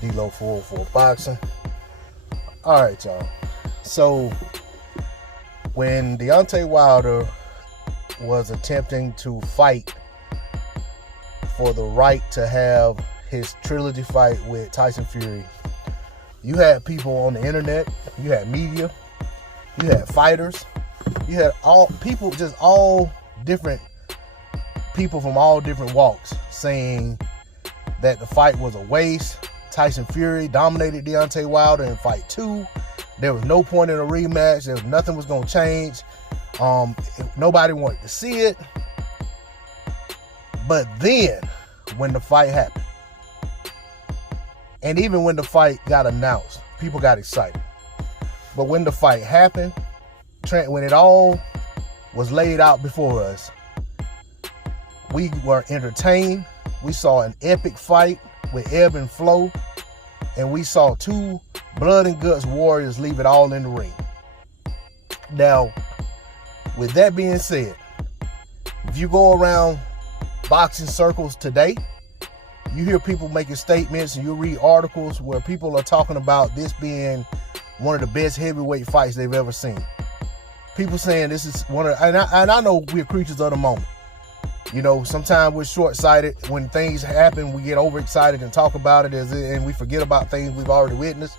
D-Lo 404 Boxing. All right, y'all. So when Deontay Wilder was attempting to fight for the right to have his trilogy fight with Tyson Fury, you had people on the internet, you had media, you had fighters, you had all people, just all different people from all different walks saying that the fight was a waste. Tyson Fury dominated Deontay Wilder in fight 2. There was no point in a rematch. There was nothing was going to change. Nobody wanted to see it. But then, when the fight happened, and even when the fight got announced, people got excited. But when the fight happened, when it all was laid out before us, we were entertained. We saw an epic fight with ebb and flow, and we saw two blood and guts warriors leave it all in the ring. Now, with that being said, if you go around boxing circles today, you hear people making statements and you read articles where people are talking about this being one of the best heavyweight fights they've ever seen. People saying this is one of, and I know we're creatures of the moment. You know, sometimes we're short-sighted. When things happen, we get overexcited and talk about it, and we forget about things we've already witnessed.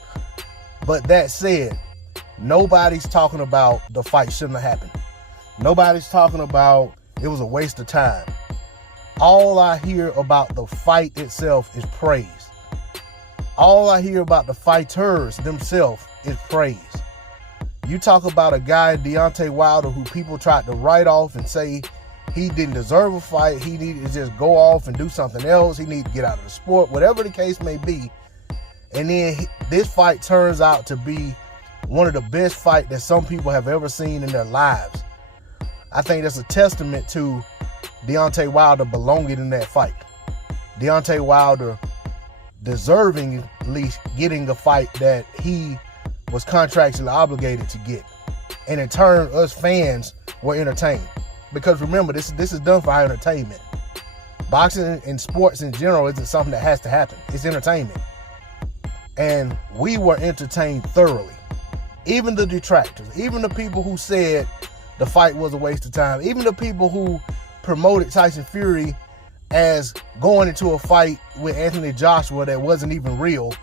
But that said, nobody's talking about the fight shouldn't have happened. Nobody's talking about it was a waste of time. All I hear about the fight itself is praise. All I hear about the fighters themselves is praise. You talk about a guy, Deontay Wilder, who people tried to write off and say he didn't deserve a fight. He needed to just go off and do something else. He needed to get out of the sport, whatever the case may be. And then this fight turns out to be one of the best fights that some people have ever seen in their lives. I think that's a testament to Deontay Wilder belonging in that fight. Deontay Wilder deservingly getting a fight that he was contractually obligated to get. And in turn, us fans were entertained. Because remember, this is done for our entertainment. Boxing and sports in general isn't something that has to happen. It's entertainment. And we were entertained thoroughly. Even the detractors, even the people who said the fight was a waste of time, even the people who promoted Tyson Fury as going into a fight with Anthony Joshua that wasn't even real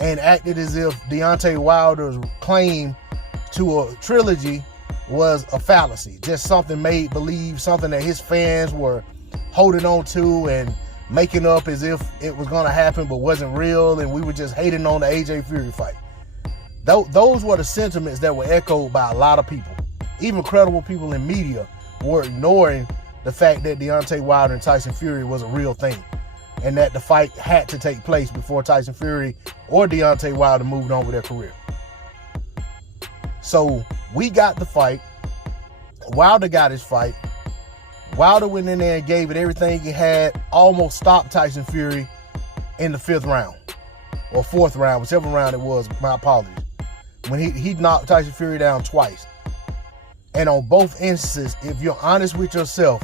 and acted as if Deontay Wilder's claim to a trilogy was a fallacy, just something made believe, something that his fans were holding on to and making up as if it was going to happen but wasn't real, and we were just hating on the AJ Fury fight. Those were the sentiments that were echoed by a lot of people. Even credible people in media were ignoring the fact that Deontay Wilder and Tyson Fury was a real thing and that the fight had to take place before Tyson Fury or Deontay Wilder moved on with their career. So we got the fight. Wilder got his fight. Wilder went in there and gave it everything he had, almost stopped Tyson Fury in the 5th round or 4th round, whichever round it was. My apologies. When he knocked Tyson Fury down twice. And on both instances, if you're honest with yourself,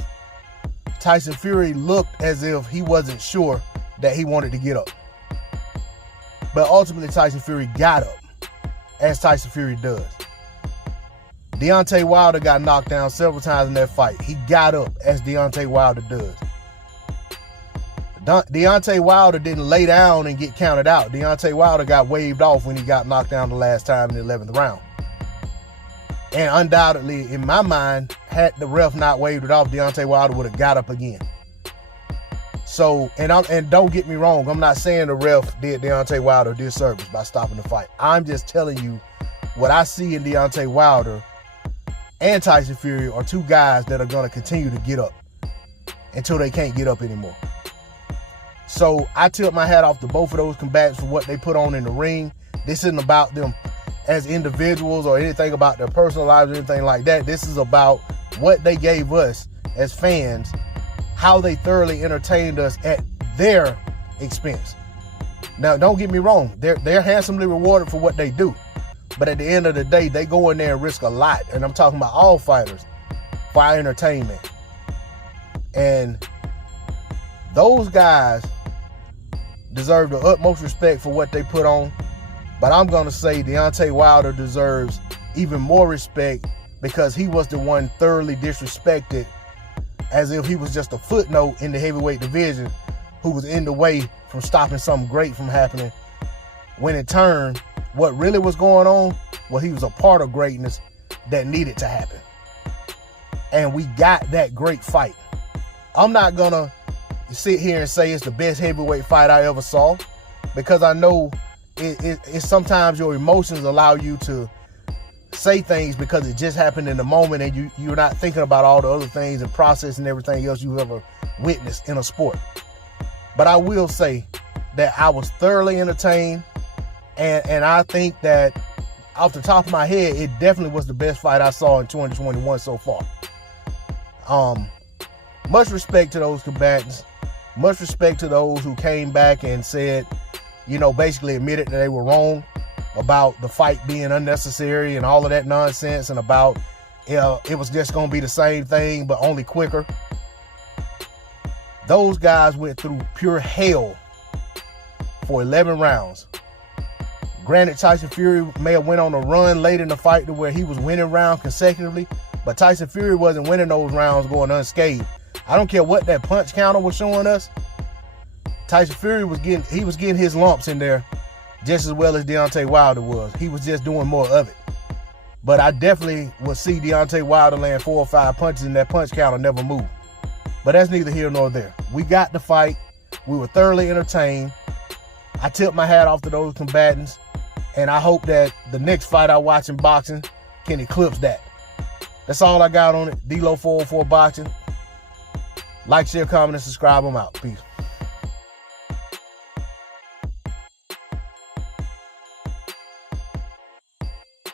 Tyson Fury looked as if he wasn't sure that he wanted to get up. But ultimately, Tyson Fury got up, as Tyson Fury does. Deontay Wilder got knocked down several times in that fight. He got up, as Deontay Wilder does. Deontay Wilder didn't lay down and get counted out. Deontay Wilder got waved off when he got knocked down the last time in the 11th round. And undoubtedly, in my mind, had the ref not waved it off, Deontay Wilder would have got up again. So, and don't get me wrong, I'm not saying the ref did Deontay Wilder a disservice by stopping the fight. I'm just telling you what I see in Deontay Wilder and Tyson Fury are two guys that are going to continue to get up until they can't get up anymore. So I tilt my hat off to both of those combatants for what they put on in the ring. This isn't about them as individuals or anything about their personal lives or anything like that. This is about what they gave us as fans, how they thoroughly entertained us at their expense. Now, don't get me wrong. They're handsomely rewarded for what they do. But at the end of the day, they go in there and risk a lot. And I'm talking about all fighters for our entertainment. And those guys deserve the utmost respect for what they put on. But I'm going to say Deontay Wilder deserves even more respect because he was the one thoroughly disrespected as if he was just a footnote in the heavyweight division who was in the way from stopping something great from happening. When in turn, what really was going on, well, he was a part of greatness that needed to happen. And we got that great fight. I'm not going to sit here and say it's the best heavyweight fight I ever saw because I know it's sometimes your emotions allow you to say things because it just happened in the moment and you're not thinking about all the other things and process and everything else you've ever witnessed in a sport. But I will say that I was thoroughly entertained, and I think that off the top of my head, it definitely was the best fight I saw in 2021 so far. Much respect to those combatants. Much respect to those who came back and said, basically admitted that they were wrong about the fight being unnecessary and all of that nonsense and about it was just going to be the same thing but only quicker. Those guys went through pure hell for 11 rounds. Granted, Tyson Fury may have went on a run late in the fight to where he was winning rounds consecutively, but Tyson Fury wasn't winning those rounds going unscathed. I don't care what that punch counter was showing us. Tyson Fury was getting his lumps in there just as well as Deontay Wilder was. He was just doing more of it. But I definitely would see Deontay Wilder land 4 or 5 punches and that punch counter never moved. But that's neither here nor there. We got the fight. We were thoroughly entertained. I tip my hat off to those combatants. And I hope that the next fight I watch in boxing can eclipse that. That's all I got on it. D-Lo 404 Boxing. Like, share, comment, and subscribe. I'm out. Peace.